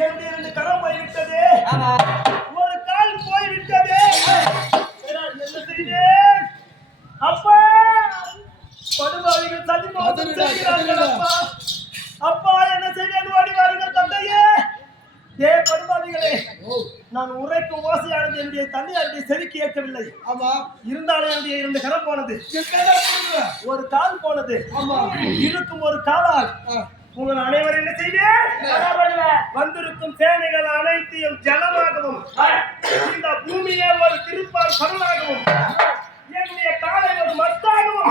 என்னுடைய 2 கரம் போய்விட்டது, ஒரு கால் போய்விட்டது. என்ன செய்தேன் அப்பா? படுபாவிகள் சதிமோசம் செய்கிறார்கள் அப்பா. அப்பா என்ன செய்தேன்? ஓடி வாருங்கள் தந்தையே. படுபாவிகளே, நான் உரைக்கும் ஓசையானது என்னுடைய தந்தையாருடைய செவிக்கு ஏற்கவில்லை. இருந்தாலும் என்னுடைய 2 கரம் போனது, ஒரு கால் போனது. இருக்கும் ஒரு காலால் உங்கள் அனைவரும் என்ன செய்வேன்? வந்திருக்கும் சேனைகள் அனைத்தையும் ஜலமாகவும் இந்த பூமியை ஒரு திருப்பார் கடலாகவும் என்னுடைய காலை ஒரு மத்தாகவும்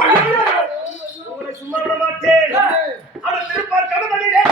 உங்களை சும்மா விட மாட்டேன். அந்த திருப்பார் கடலிலே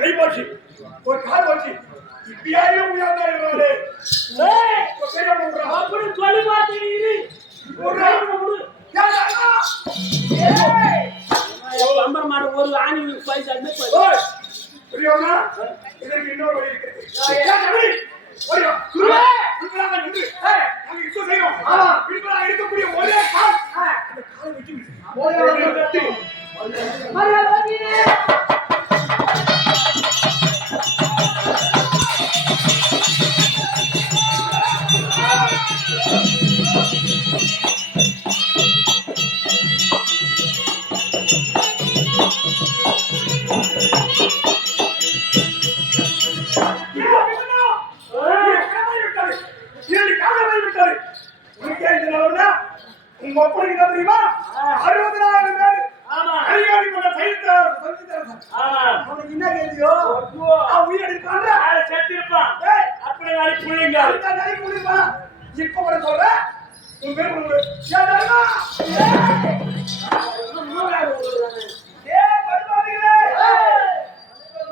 கை போச்சு, ஒரு கால் போச்சு. இப்பயாரும் ஒரு ஆணி இதற்கு இன்னொரு வழி இருக்கு. இருக்கக்கூடிய ஒரே கால் அந்த காலை விட்டு உங்க ஒப்பனை தெரியுமா? 60,000 பேர் அதிகாரி கொண்ட அவனுக்கு என்ன கேள்வியோ உயிர் எடுப்பான், செத்திருப்பான். அப்படி நாளை புள்ளிங்க இப்ப கூட சொல்ற உன் பேர்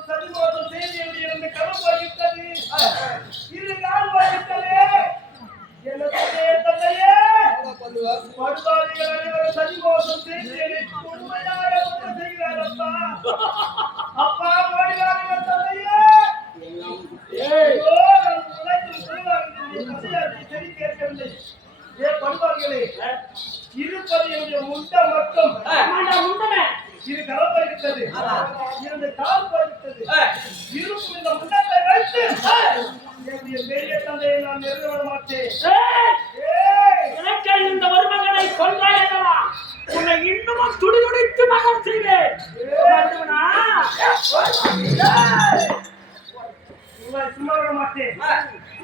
சதிமோசம் செய்தி என்று கரம் போய்விட்டது, இரு கால் போய்விட்டது. என்ன தந்தையே, படுபாவிகள் அனைவரும் சதிமோசம் செய்தி உண்மையாக செய்கிறார் அப்பா. அப்பா ஓடிவார்கள் தந்தையே. சரி கேட்கவில்லை. படுபாவிகளே, இருப்பது என்னுடைய முட்டை மட்டும் இரு கரம் போய்விட்டது, 2 கால் போய்விட்டது. இருக்கும் இந்த முன்னத்தை வைத்து என்னுடைய பெரிய தந்தையை நான் நெருங்க விட மாட்டேன். இந்த மருமகனை கொன்றாயங்களா உன்னை இன்னமும் துடிதுடித்து மகன் செய்வேன். உங்களை சும்மா விட மாட்டேன்.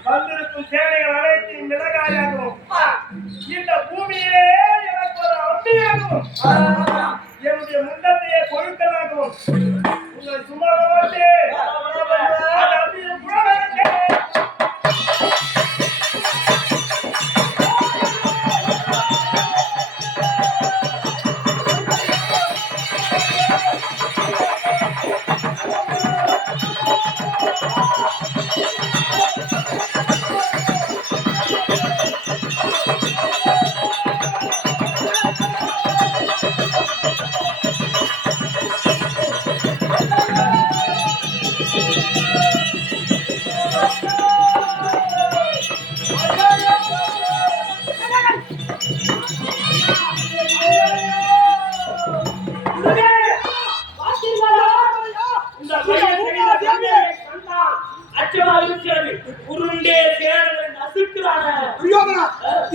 வந்திருக்கும் சேனைகள் அனைத்தையும் மிளகாயாகவும் இந்த பூமியே எனக்கு ஒரு அம்மியாகவும் என்னுடைய முண்டத்தையே கொழுக்கலாகவும் உங்களை சும்மா விட மாட்டேன். அந்த அம்மியை புறவேற்க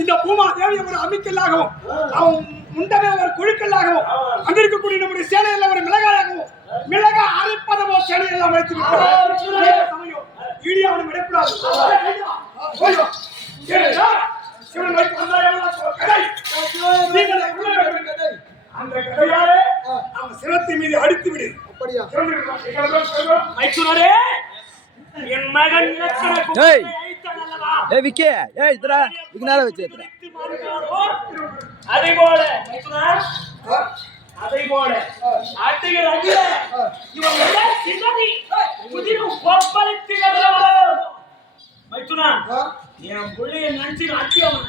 இந்த பூமா தேவி ஒரு அமிக்கல்லாகவும் அவன் முண்டமே ஒரு குழுக்கல்லாகவும் அங்க இருக்கக்கூடிய நம்முடைய சேனையில் ஒரு மிளகாயாகவும் மிளகா அரைப்பதமோ சேனை எல்லாம் வைத்து சமயம் ஈடியாவனை விடக்கூடாது. அந்த கதையாலே அவன் சிரத்தின் மீது அடித்து விடு. என் மகன் இலக்கண ஏய். அழித்தான் அல்லவா? ஏய் விக்கி, ஏய் இதுடா இதுக்கு நேரா வச்சு ஏத்துடா. அதை போல அதை போல ஆட்டுகிற அகில இவன் எல்லாம் சிதறி குதிரும் கொப்பளித்து மைத்துனா என் புள்ளைய நினைச்சு அட்டி அவன்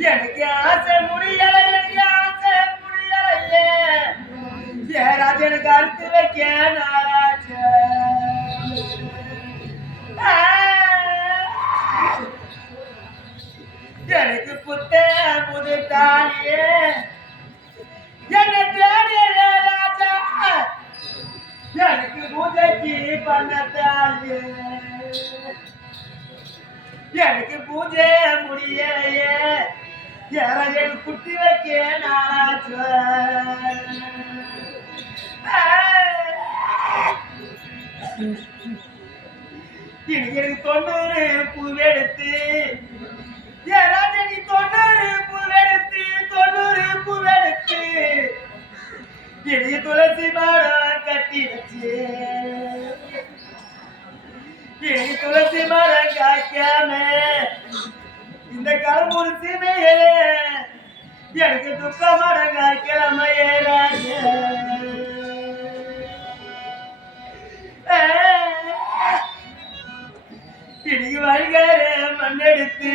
எனக்கு ஆசை முடியல எனக்கு ஆசை முடியலையே ஜெயராஜனுக்கு அடுத்து வைக்க நாராஜ எனக்கு புத்த புது தாலியே என்ன தேடிய ராஜா எனக்கு பூஜைக்கு பண்ண தாலியே எனக்கு பூஜை முடியலையே ஜெயராஜன் குட்டி வைக்க நாராஜ எனக்கு 90 பூவெடுத்து ராஜனி 90 பூவெடுத்து 90 பூவெடுத்து இனிய துளசி மரம் கட்டி வச்சு இனி துளசி மரம் காய்க்காம இந்த கலம்பூர் சீமையிலே எனக்கு துக்க மரம் காய்க்கலாமையே ராஜ இன்னைக்கு வழிகார மண்ணெடுத்து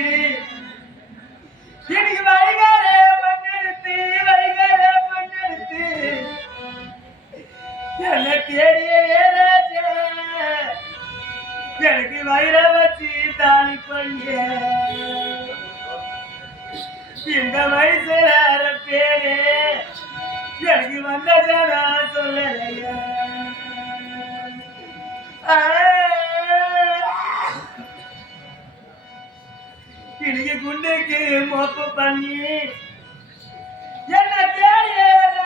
இன்னைக்கு வழிகார மண்ணெடுத்து என்ன தேடிய ராஜா எனக்கு வயிற வச்சு தாலி பண்ணிய இந்த வயசுல பேரு எனக்கு வந்ததா சொல்லலையா இன்னைக்கு குண்டுக்கு மோப்பு பண்ணி